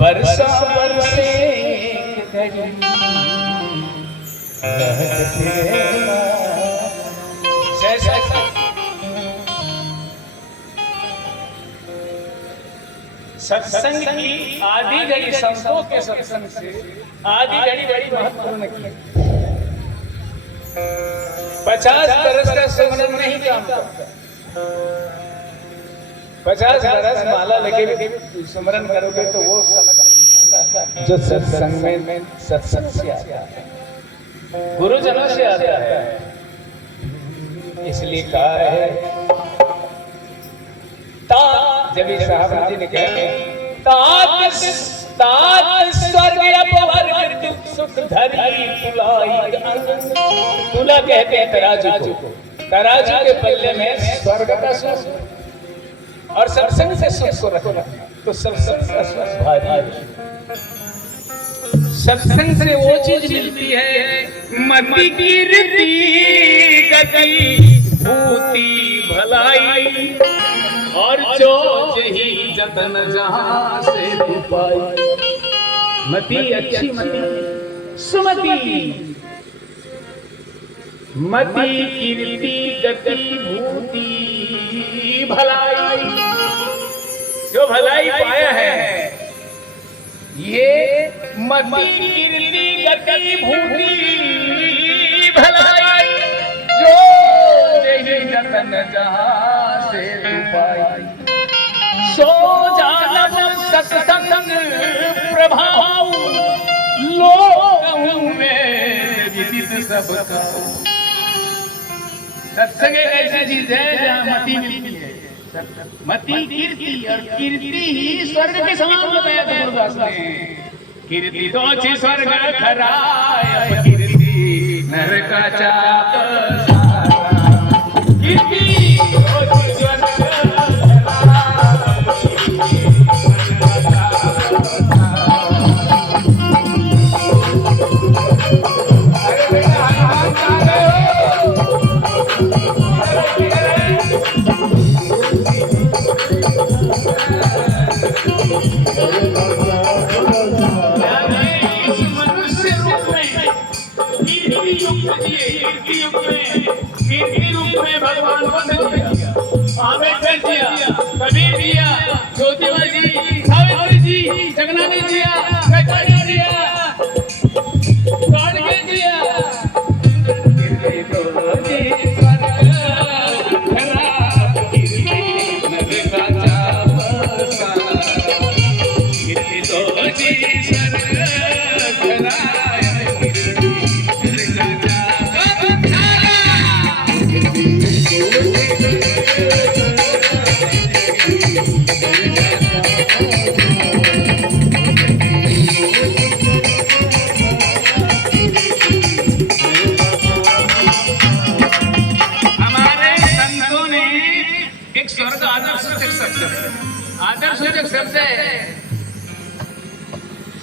बरसा बरसे घड़ी सत्संग की आधी घड़ी संतों के सत्संग से आधी घड़ी बड़ी महत्वपूर्ण की। 50 बरस का सुमरन नहीं काम करता। 50 बरस माला लगे भी सुमरन करोगे तो वो समझ जो सत्संग में सत्संग से आता है, गुरुजनों से आता है। इसलिए कहा है जब साहब जी ने कहा तात स्वर्ग अपवर्ग दुख सुख धरी तुलाई। तुला कहते हैं तराजू को। तराजू के पल्ले में स्वर्ग का सुख और सत्संग से सुख को रखना तो सत्संग का सुख भारी। सत्संग से वो चीज मिलती है मति कीर्ति गति भूति भलाई और जो यही जतन जहां से पाई। मति अच्छी मति सुमति मति कीर्ति गति भूति भलाई। जो भलाई पाया है ये मति कीर्ति गति भूति भलाई जो यही जतन जहां से पाई। सो जानब सत्संग प्रभाव लोक में विदित सब कहो। सत्संग एक ऐसी चीज है जहाँ मति मिलती है। मति कीर्ति और कीर्ति ही स्वर्ग के समान बताया था गुरुदास ने। कीर्ति तो अच्छी स्वर्ग खराय कीर्ति नरका चाप कीर्ति भगवान को आंबेडकर दिया, कबीर दिया, ज्योतिबा जी, सावित्री जी, जगन्नाथ दिया, कचौड़ी दिया, गाड़गे दिया।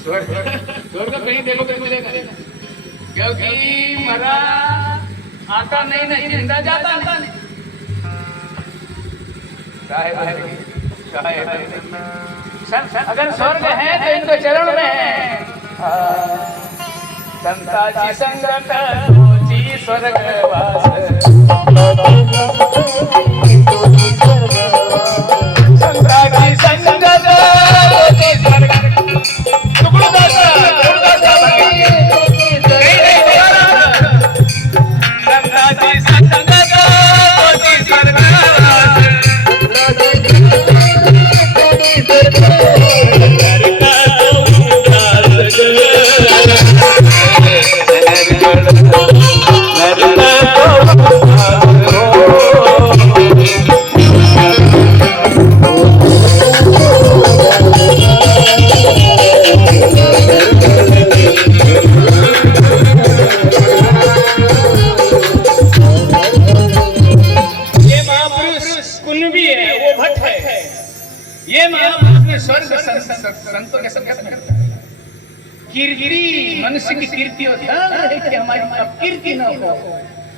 स्वर्ग कहीं देखोगे मिलेगा क्योंकि मरा आता नहीं जिंदा जाता नहीं। अगर स्वर्ग है तो इनके चरण में है। संताची संगत सोची स्वर्गवास संताची संगत सोची स्वर्ग संतों के संगत में कीर्ति मनुष्य की कीर्ति होती है कि हमारी कीर्ति न हो।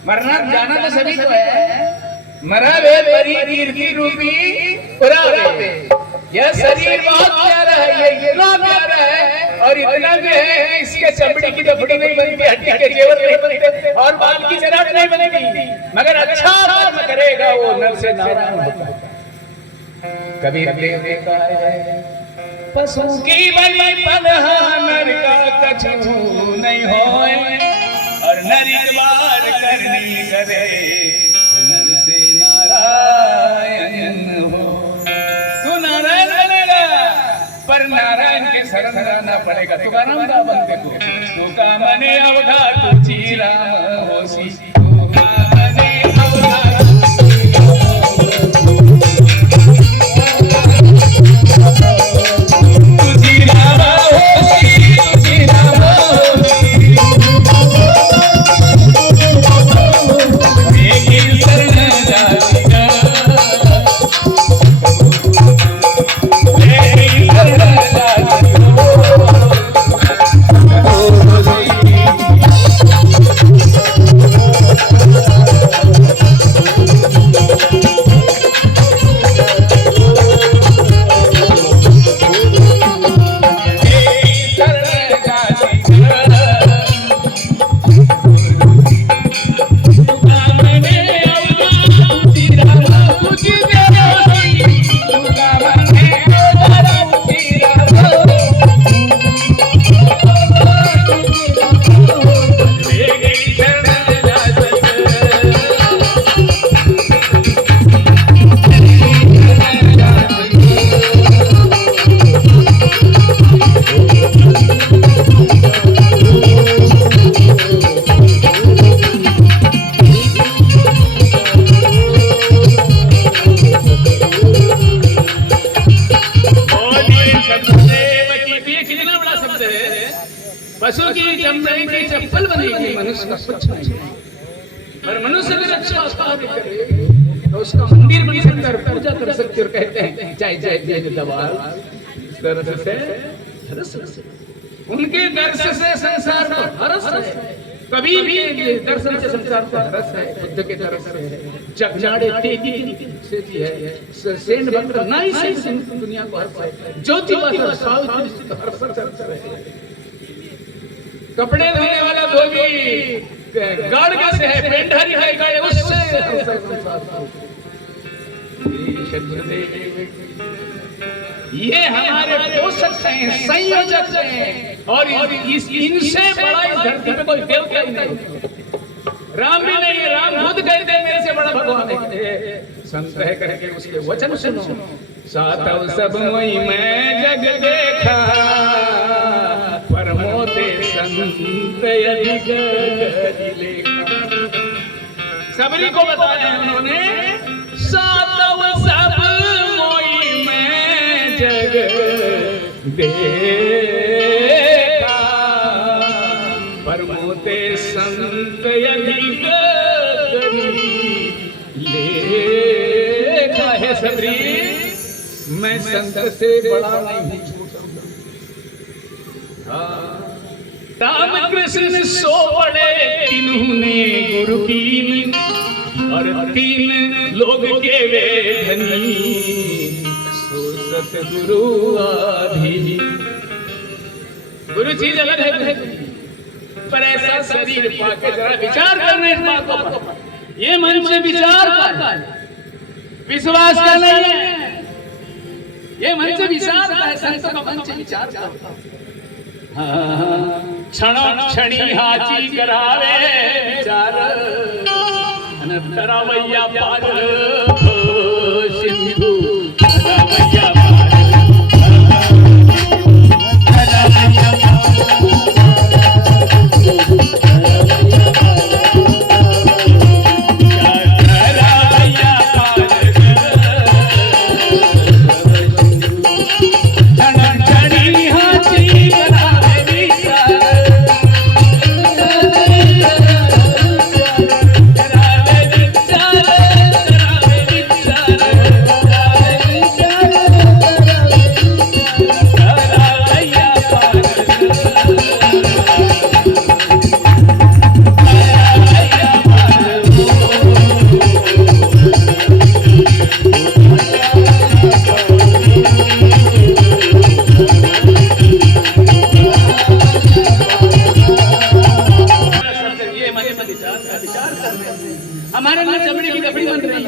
मरना जाना तो सभी को है। मरा वे परी कीर्ति रूपी पुरावे यह शरीर बहुत प्यारा है, ये इतना प्यारा है और इतना भी है कि इसके चमड़ी की दफड़ी नहीं बनती, हड्डी के जेवर नहीं बनते और बाल की जराट नहीं बनेगी, मगर अच्छा कर्म करेगा वो नर से नारायण होता है। कबीर ने देखा है पशु की बलि पनहा नर का कछु नहीं होए और नर एक बार करनी करे नर से नारायण हो। तू नारायण बनेगा पर नारायण के शरण रहना पड़ेगा। तुकाराम का बंदे को तू का मने अवघा तुझी राम होसी, तू का मने अवघा पशु की चमड़े की चप्पल बनेगी, मनुष्य का कुछ नहीं। पर मनुष्य अगर अच्छा उत्पादन करे तो उसका मंदिर बन सकता है, पूजा कर सकते और कहते हैं जय जय जय दवाल दर्श से हरस से। उनके दर्श से संसार को हरस है, कभी भी दर्शन से संसार को हरस है। बुद्ध के दर्श से जगजाड़े तेजी से जी है सेन भक्त नहीं से दुनिया को हरस है। ज्योति वाला साउथ हरस है। कपड़े धोने वाला धोबी गाड़ से है, पेंढारी है गाड़े उससे। ये हमारे पोषक हैं, संयोजक हैं और इनसे बड़ा इस धरती पे कोई देवता ही नहीं। राम भी नहीं है, राम खुद कहते हैं मेरे से बड़ा भगवान है। संत है करके उसके वचन सुनो। सातव सब मोई मैं जग देखा परमोते संत अधिक सबरी को बताया उन्होंने। सातव सब मोई मैं जग देखा परमोते संत अधिक लेखा है सबरी। मैं संत से बड़ा नहीं राम कृष्ण सो पड़े तिन्होंने गुरु की और तीन लोग के वे धनी सो सतगुरु आधी। गुरु चीज अलग है पर ऐसा शरीर पाके जरा विचार करना इस बात को। ये मन से विचार करना है, विश्वास का नहीं है। ये मन से विचार का है, संतों का मन से विचार करता है। क्षण क्षणी हाची करावे विचार अनंतरावैया पार सिंधु रावैया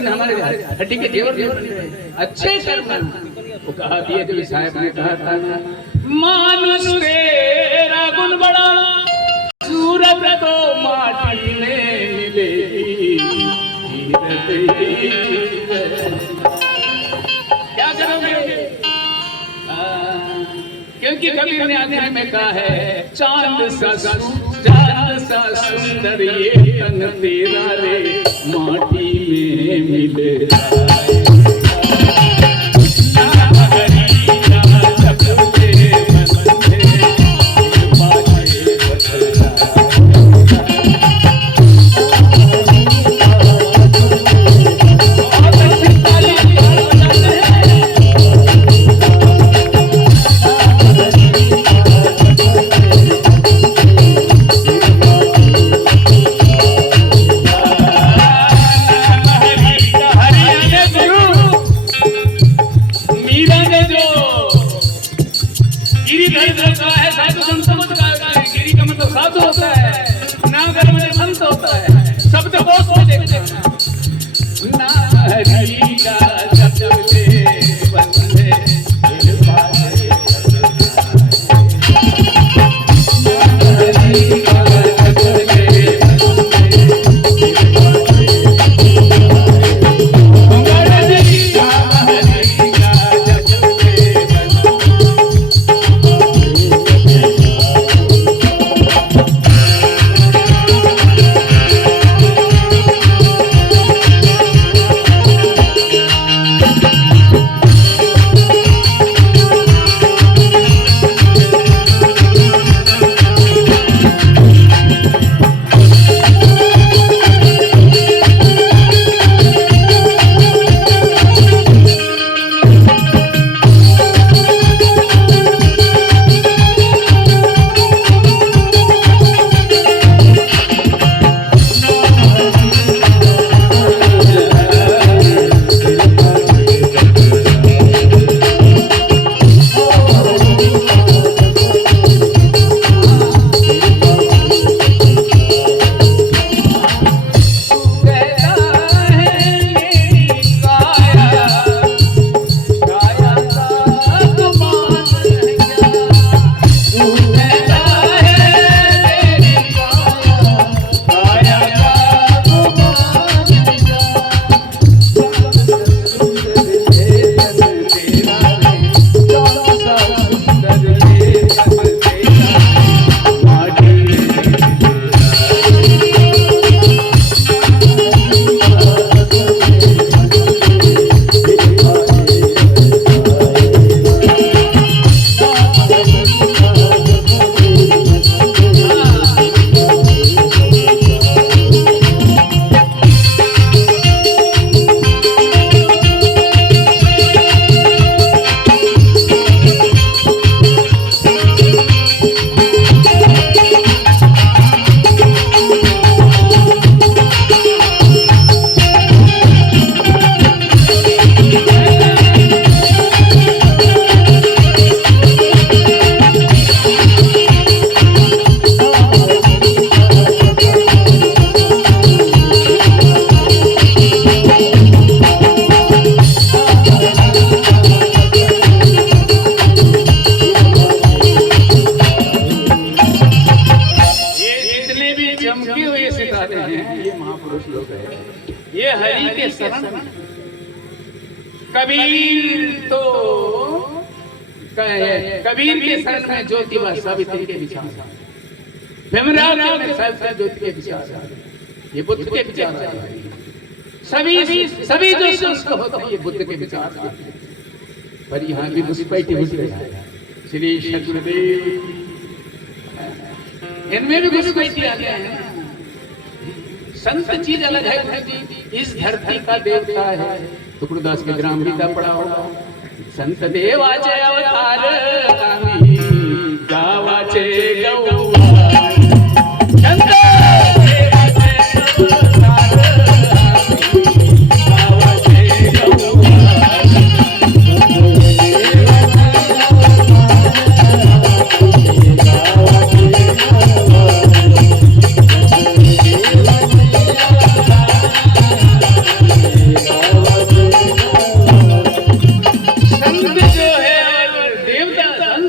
हमारे हड्डी के जेवर अच्छे कर्म। वो कहा दिए जो साहब ने कहा था ना, मानुष तेरा गुण बड़ा, सूरत तो माटी में मिलेगी। क्या करोगे? क्योंकि कबीर ने आखिर में कहा है, चांद सा सुंदर ये तन तेरा रे, माटी में मिलेगा। साधु होता है, नागर में संत होता है, शब्द कोश में देखते हैं ना, हरि का शब्द ले बंदे दिल पाले, हरि का शब्द ले ये हरि के शरण। कबीर तो कबीर के शरण में ज्योति व सावित्री के विचार, भीमराव में सावित्री ज्योति के विचार, ये बुद्ध के विचार। सभी जो संस्कृत होते हैं ये बुद्ध के विचार। पर यहाँ भी घुसपैठी घुस रही है। श्री सतगुरुदेव इनमें भी घुसपैठी आ गया है। संत चीज अलग है जी, इस धरती का देवता है। तुकडदास के ग्राम गीता पढ़ा होगा, संत देवाचे अवतार गावाचे गौवा, संत देवाचे अवतार गावाचे गौवा, संत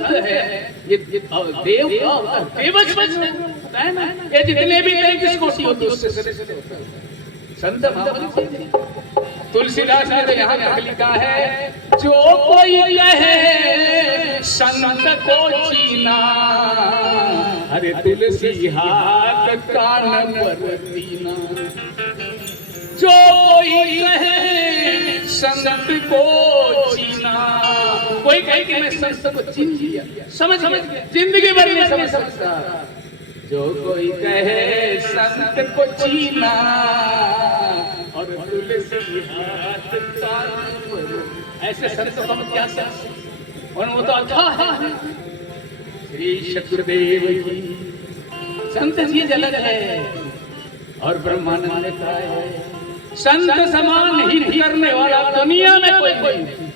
संत है ये देव का देवच है ना, ये जितने भी 33 कोटि होते हैं उससे श्रेष्ठ होता है संत महात्मा। तुलसीदास ने तो यहाँ तक लिखा है, जो कोई कहे संत को चीना, अरे तुलसी हाथ कान पर दीना। जो कोई कहे संत को चीना, कोई कहे कि मैं संत को चीन लिया, समझ जिंदगी भर नहीं समझ सकता। जो कोई कहे संत को चीना और तुलसी हाथ कान पर, ऐसे संत को हम क्या समझ, और वो तो अथाह है। श्री शत्रुदेव जी संत जी अलग है और ब्रह्मानंद ने कहा है संत समान हित करने वाला दुनिया में कोई नहीं।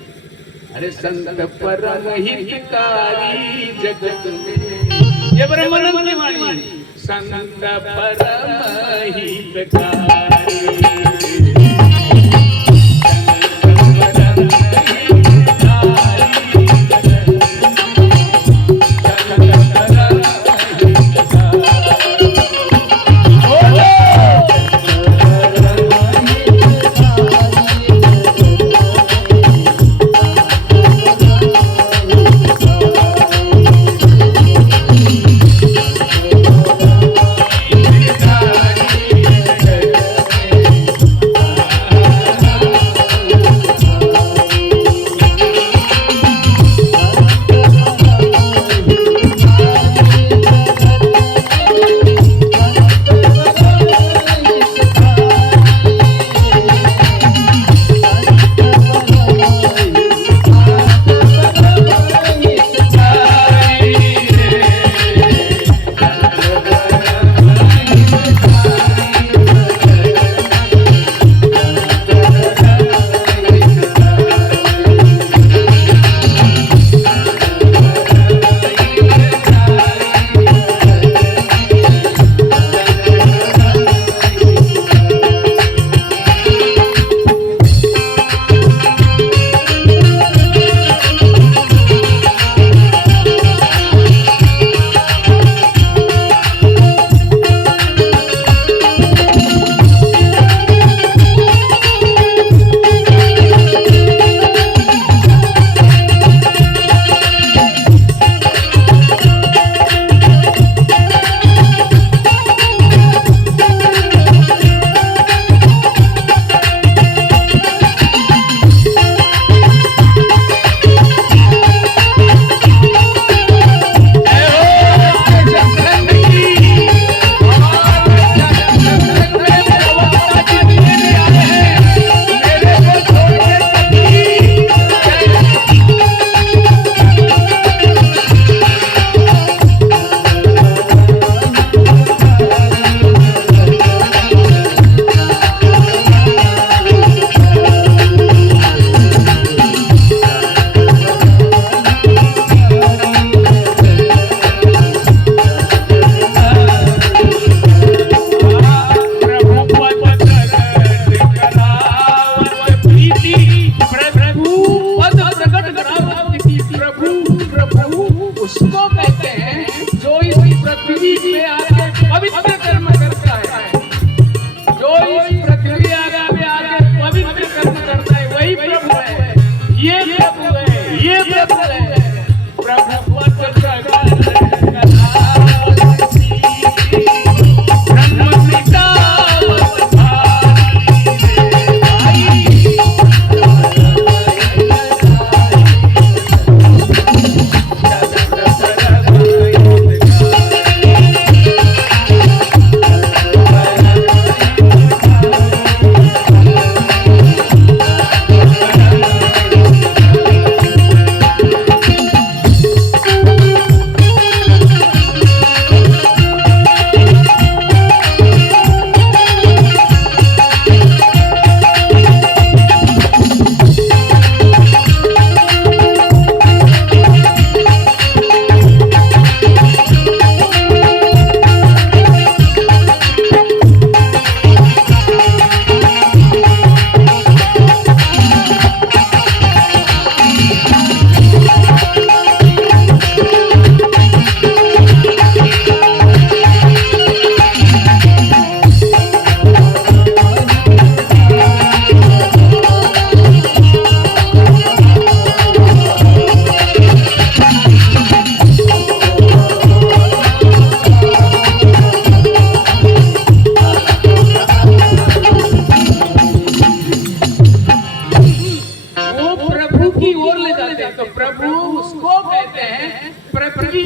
अरे संत परम हितकारी जगत में, ये ब्रह्मानंद की वाणी, संत परम हितकारी।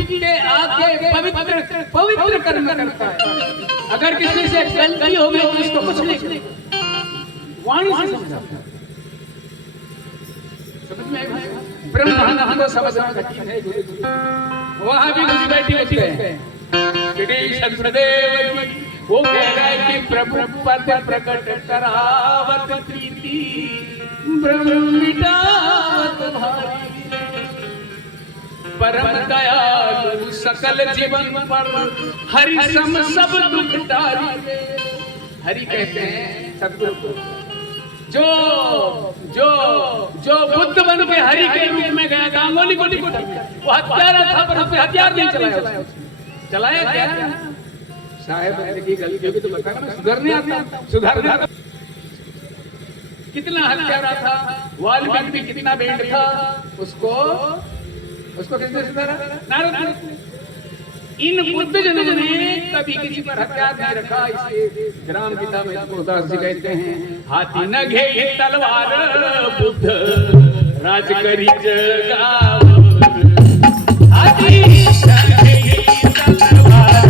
के आगे पवित्र पवित्र कर्म करता है। अगर किसी से गलती हो गई तो उसको कुछ नहीं, वाणी से समझाता है। समझ में आई? ब्रह्मांड हमको समझना कठिन है। वहां भी कुछ बैठी गए श्री शंकरदेव जी, वो कह रहा है कि प्रभु पद प्रकट करावत प्रीति ब्रह्म मिटावत भारी, परम दयालु सकल जीवन पर हरि सम सब दुख टारी। हरि कहते हैं सतगुरु को, जो जो जो बुद्ध बन के हरि के रूप में गया गांगुली को वो हत्यारा था, पर उसने हथियार नहीं चलाया। चलाया क्या साहेब, की गलती होगी तो बताना, सुधरने आता, सुधारना। कितना हत्यारा था, वाल्मीकि भी कितना बेट था, उसको किसने सुधारा? नारद। इन बुद्ध जनों ने कभी किसी पर हथियार नहीं रखा। इसलिए ग्राम गीता में तुलसीदास जी कहते हैं, हाथी न घेई तलवार बुद्ध राज करी जगावत, हाथी न घेई तलवार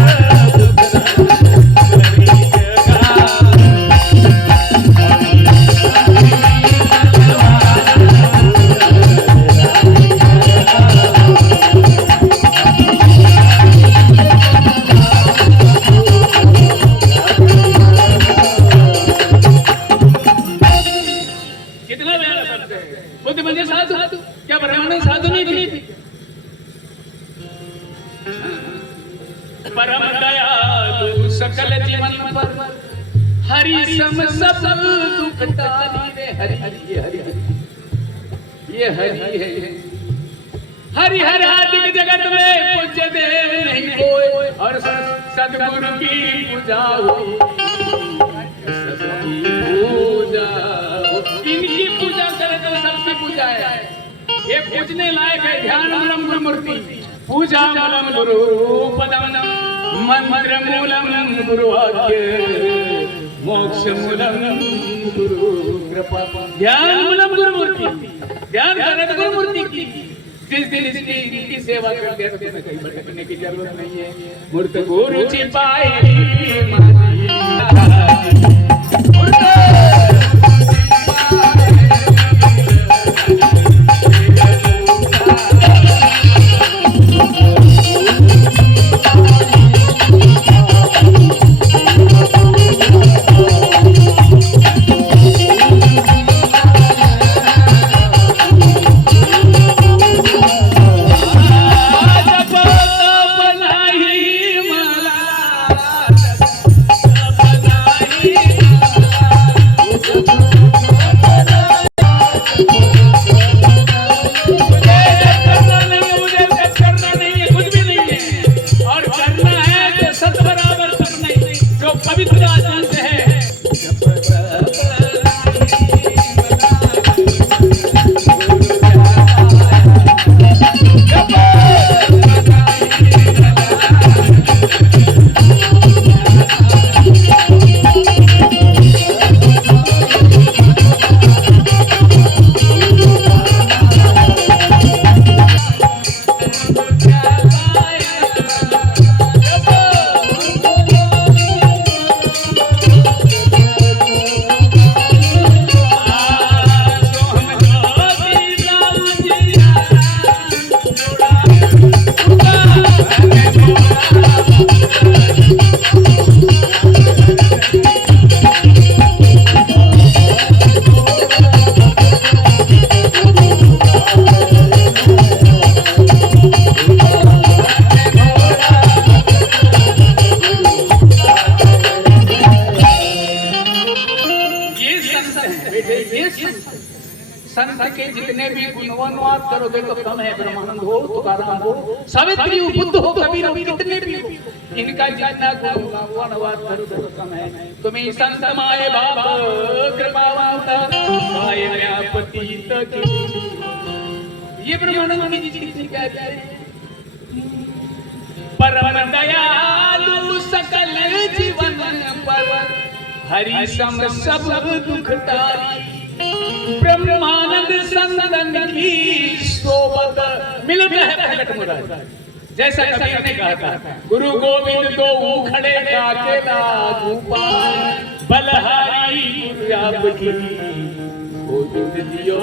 परम दयालु सकल जीवन पर हरि सम सब दुख टारी रे। हरि ये हरि है। हरि हर आदि जगत में पूज्य देव नहीं कोई, और सद्गुरु की पूजा हुई, इनकी पूजा करे तो सबकी पूजा है। ये पूजने लायक है। ध्यान मूलम गुरु मूर्ति, पूजा मूलम गुरु पदम, मंत्र मूलम गुरु वाक्य, मोक्ष मूलम गुरु कृपा। ध्यान मूलम गुरु मूर्ति, ध्यान करे तो गुरु मूर्ति की। जिस दिन इसकी सेवा करते हैं तो कहीं भटकने की जरूरत नहीं है। मूर्त गुरु छिपाए संत के जितने भी गुणवानुवाद करोगे तो कम है। ब्रह्मानंद हो, तुकाराम हो, सावित्री हो, बुद्ध हो, कबीर हो, कितने भी हो, इनका जितना गुणवानुवाद करोगे तो कम है। तुम्हें संत माए बाप कृपावंत माए व्यापतीत की, ये ब्रह्मानंद की जितनी कहते हैं। परम दयालु सकल जीवन पर हरि सम सब दुख टारी, ब्रह्मानंद संतन की सोबत मिलता है प्रकट मुरारी। जैसा कबीर ने कहा था, गुरु गोविंद को खड़े का अकेला गोपाल, बलहारी गुरु आपकी गोविंद दियो।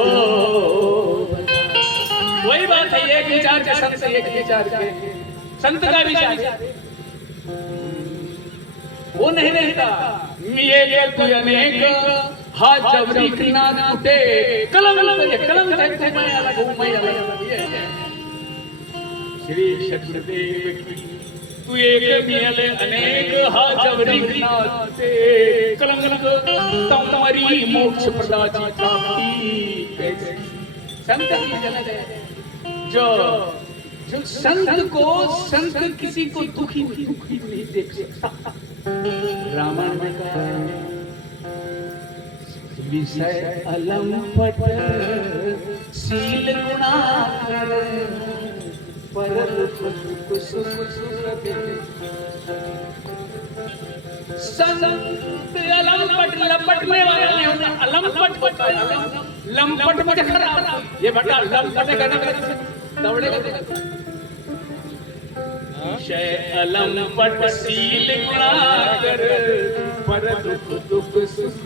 वही बात है, एक विचार के संत, एक विचार के संत का विचार वो नहीं रहता। ये कोई अनेक हाथ जबरी किना टूटे, कलम कहते मैं अलग हूं, मैं अलग। श्री सतगुरुदेव की तू एक मियल अनेक हाथ जबरी किना टूटे, कलम तुम्हारी मोक्ष प्रदाची प्राप्ति। संत की जगत है जो संत को, संत किसी को दुखी नहीं देख सकता। रामायण में कहा विषय अलंपट शील गुणाकर, परल सुख सुख संत अलंपट, लपट में वाला नहीं होता, अलंपट होता है। लंपट में खराब, ये बटा लंपट करने दौड़ेगा। विषय अलंपट शील गुणाकर, परल दुख सुख।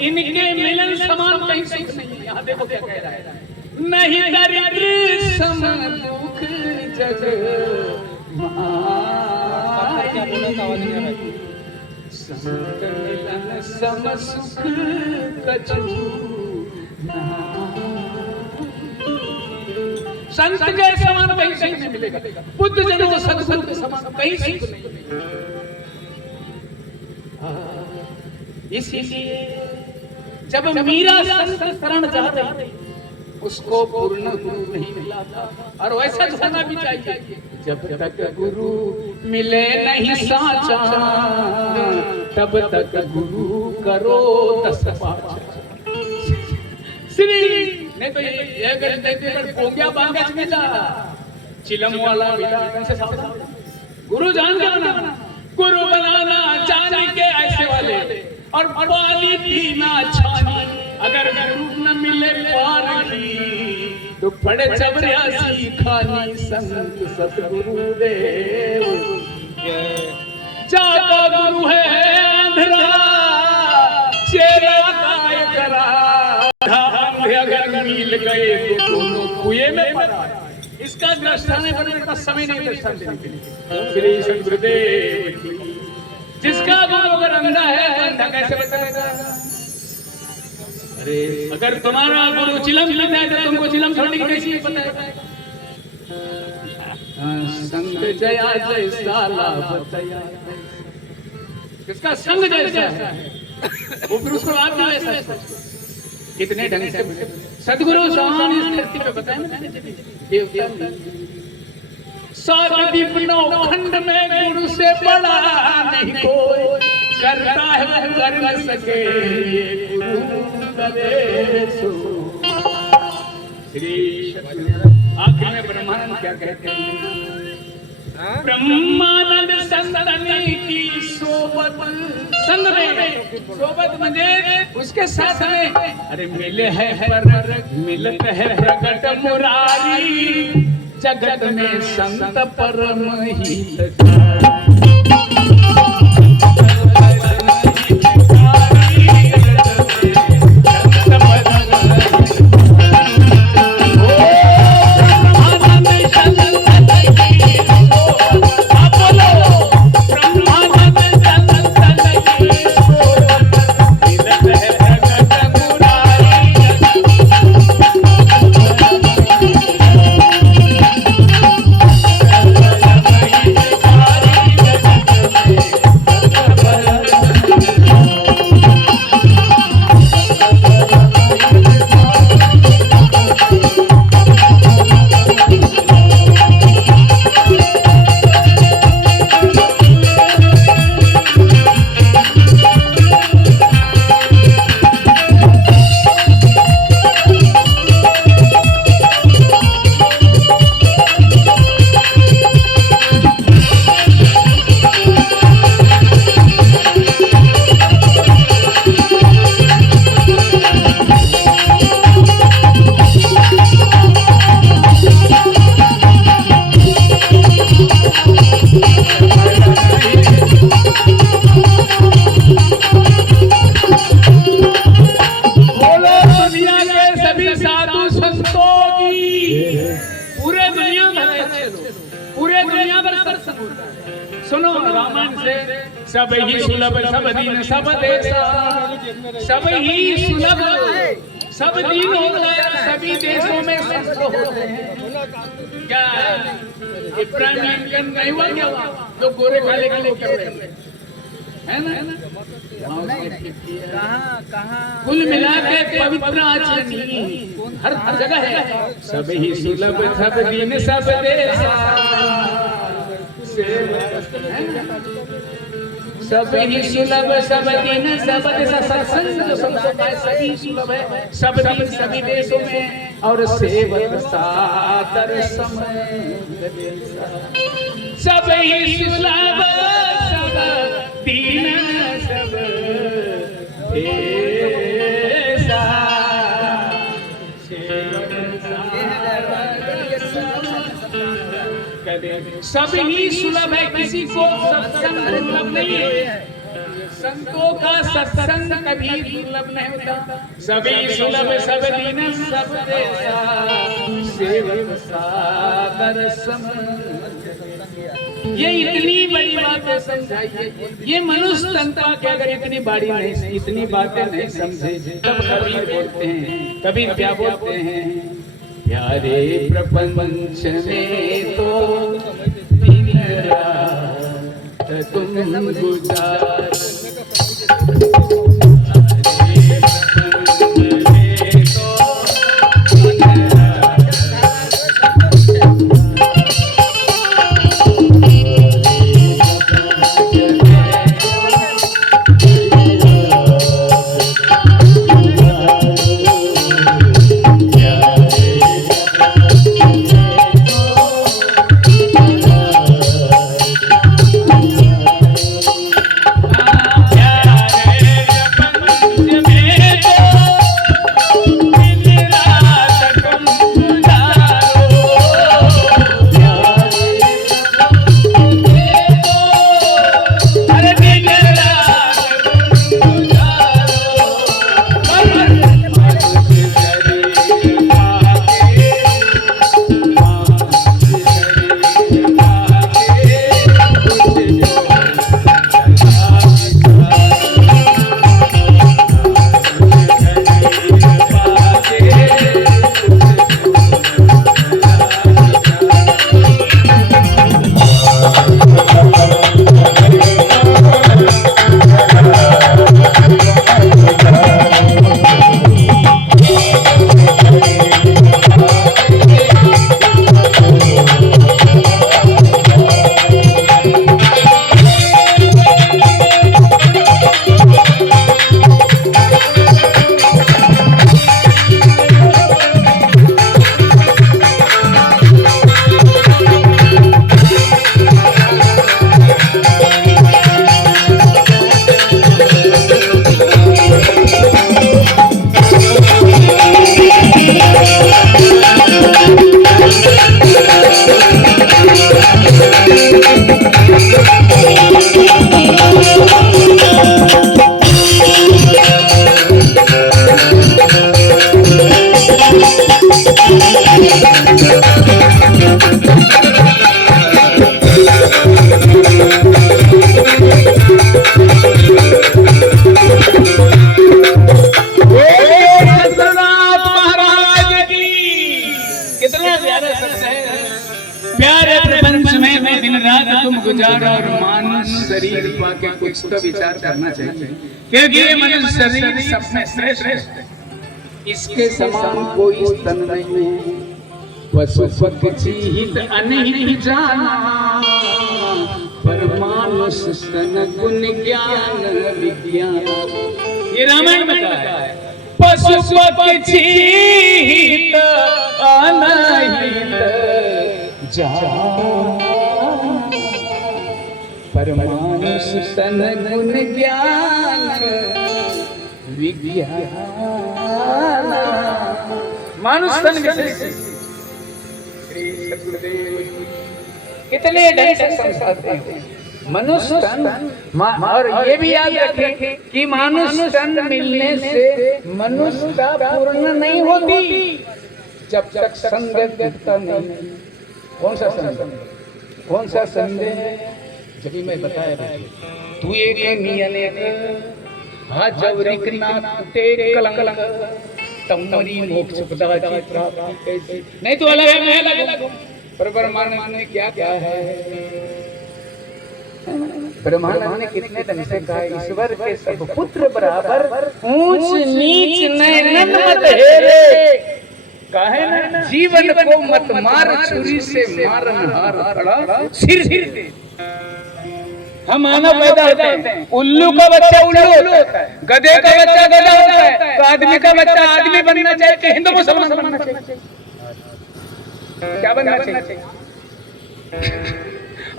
इनके मिलन समान कहीं सुख नहीं। यहाँ देखो क्या कह रहा है, नहीं दरिद्र सम दुख जग संत मिलन सम सुख कछु संत के समान कहीं सुख नहीं मिलेगा। बुद्ध जनों सदगुरु के समान कहीं सुख नहीं मिलेगा। इसीलिए जब मीरा संत शरण जा रही, उसको पूर्ण गुरु नहीं मिला था। और वैसा होना भी चाहिए, जब तक गुरु मिले नहीं साचा, तब तक गुरु करो 10 पाचा। श्री नहीं तो ये अगर नहीं पोंग्या बांगा मिला, चिलम वाला मिला, गुरु जान के बनाना, गुरु बनाना जान के ऐसे वाले, और पानी पीना छानी। अगर गुरु न मिले पार की, तो बड़े चबरियासी खानी। संत सतगुरु देव जाका गुरु है अंधरा, चेरा काय करा। अगर मिल गए तो दोनों कुएं में पड़ा। इसका दृष्टान है, मेरे पास समय नहीं दृष्टान देने के लिए। श्री सतगुरुदेव जिसका गुरु अगर अंधा है, अंधा कैसे बताएगा? अरे अगर तुम्हारा गुरु चिलम लेता है तो तुमको चिलम छोड़ने की कैसी बताएगा? संग जया जैसा लाभ बताया, किसका संग जैसा है वो फिर उसको लाभ ना ऐसा। कितने ढंग से सदगुरु समान इस धरती पे बताए देवता सात दीपनो खंड में गुरु से बड़ा नहीं कोई, करता है वो कर न सके ये गुरु करे सो। श्री आखिर में ब्रह्मानंद क्या कहते हैं? ब्रह्मानंद संतने की सोबत, संग में सोबत म्हणजे उसके साथ में। अरे मिले है पर मिलत है प्रगट मुरारी, जगत में संत परम हितकारी। सुनो रामायण से, सब ही सुलभ सब दीन सब देशा, सब ही सुलभ सब दीन हो गया, सभी देशों में संत होते हैं। क्या इब्राहिम लिंकन नहीं हुआ क्या हुआ, जो गोरे काले काले कर रहे है ना? कुल मिला के पवित्र आचरण हर जगह है। सब ही सुलभ सब दीन सब देशा, सब ही सुलभ सब दीन सब देशा। सत्संग जो संतों का है सभी सुलभ है, सब दीन सभी देशों में, और सेवक सादर सब ही सुलभ सब दीन सब देशा। सब ही सुलभ है, किसी को सत्संग दुर्लभ नहीं है। संतों का सत्संग कभी दुर्लभ नहीं होता। सभी सुलभ सब दीन सब देशा, सेवक सादर सम। ये इतनी बड़ी बातें समझाइए। ये मनुष्य तंत्र के अगर इतनी बड़ी नहीं, इतनी बातें नहीं समझे, तब कबीर बोलते हैं, कबीर क्या बोलते हैं, प्यारे प्रपंच में तो दिन रात तुम गुजार, गुजार और मानस शरीर पाके कुछ तो विचार करना चाहिए, क्योंकि ये मनुष्य शरीर सब में श्रेष्ठ है। इसके समान कोई स्तन नहीं है, पशु पक्षी हित अनहित जाना, पर मानुष स्तन गुण ज्ञान विज्ञान। ये रामायण में कहा है, पशु पक्षी हित अनहित जाना, पर मानुष स्तन गुण ज्ञान विज्ञान। मानुष स्तन कितने ढंग से समझाते हैं मनुष्य तन। और ये भी याद रखें कि मनुष्य तन मिलने से मनुष्यता पूर्ण नहीं होती जब तक संदेह नहीं। कौन सा संदेह? कौन सा संदेह? जब मैं बताया तू एक मियन एक हाजवरिक नाथ ते कलंक तमरी मोक्ष पदाची प्राप्ति कैसे। नहीं तो अलग है मैं अलग हूं। पर ब्रह्मानंद ने क्या क्या है, ब्रह्मानंद ने कितने ढंग से कहा ईश्वर के सब पुत्र बराबर ऊंच नीच नयन मत हेरे। कहे ना जीवन को मत मार छुरी से मारन हार खड़ा सिर दे। हम मानव पैदा होते हैं, उल्लू का बच्चा उल्लू होता है, गधे का बच्चा गधा होता है, तो आदमी का बच्चा आदमी बनना चाहिए कि हिंदू मुसलमान बनना चाहिए? क्या बनना चाहिए?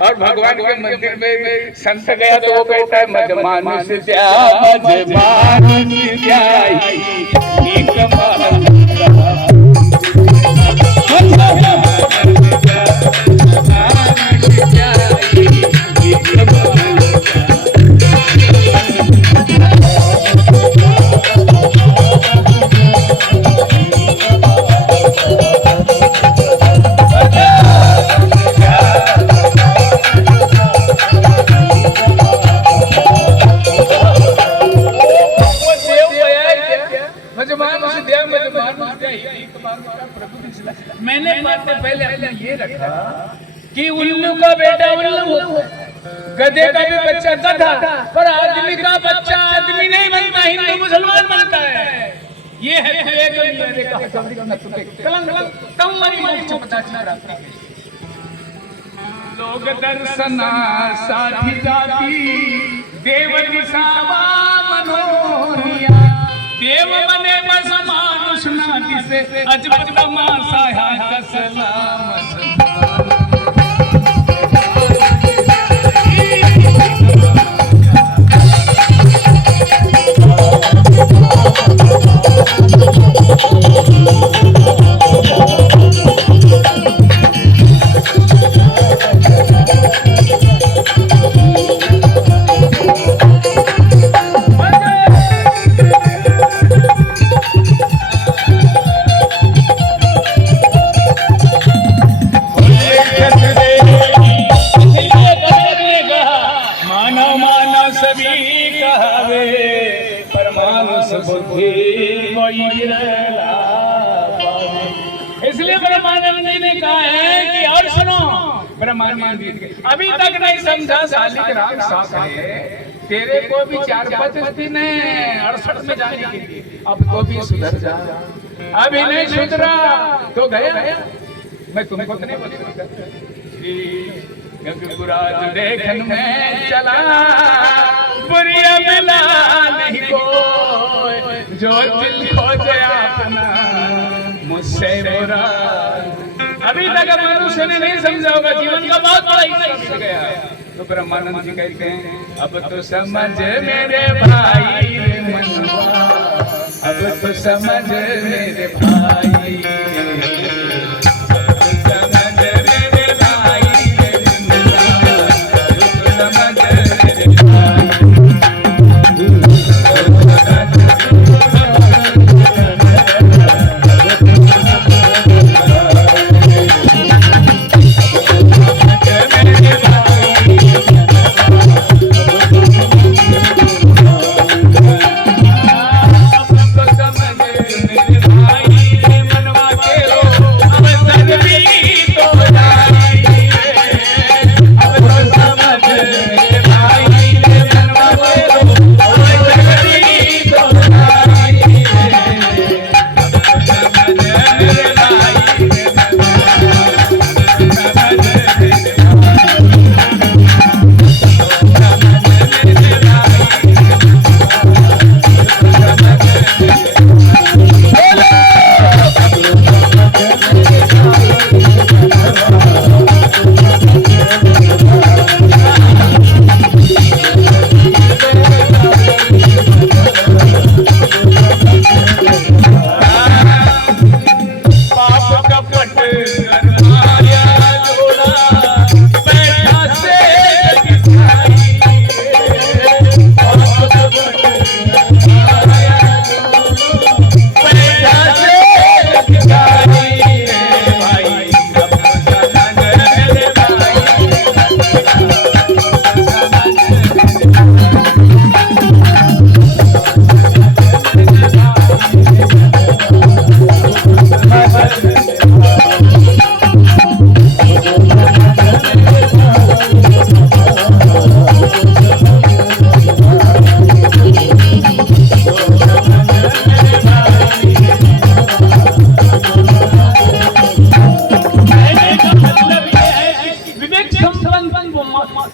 और भगवान के मंदिर में संत गया तो वो कहता है मज मानुष क्या मज मानुष क्या मैंने बातें पहले अपने ये रखा कि उल्लू का बेटा उल्लू होता है, गधे का भी बच्चा गधा, पर आदमी का बच्चा आदमी नहीं बनता, हिंदू मुसलमान बनता है। ये है लोग दर्शना साधी जाती देव दिशावा मनोरिया देव बने बस मानुष नाटी से अजब तमाशा है कसलाम। इसलिए ब्रह्मानंद जी ने कहा है कि और सुनो, ब्रह्मानंद जी अभी तक नहीं समझा शालिग्राम साथ है, तेरे को भी 4-5 दिन 68 में जाने के लिए, अब तो भी सुधर जा। अभी नहीं सुधरा तो गया। मैं तुमको नहीं बोलूंगा गगुराज देखन में चला बुरिया मिला नहीं कोई जो दिल खोजे अपना मुझसे बुरा। अभी तक मनुष्य ने नहीं समझा होगा, जीवन का बहुत बड़ा हिस्सा समझ गया। तो ब्रह्मानंद जी कहते हैं अब तो समझ मेरे भाई मनवा, अब तो समझ मेरे भाई, मनवा के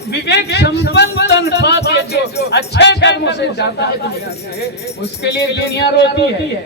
विवेक संपन्न तन पाके जो अच्छे कर्मों से जाता है दुनिया से, उसके लिए दुनिया रोती है।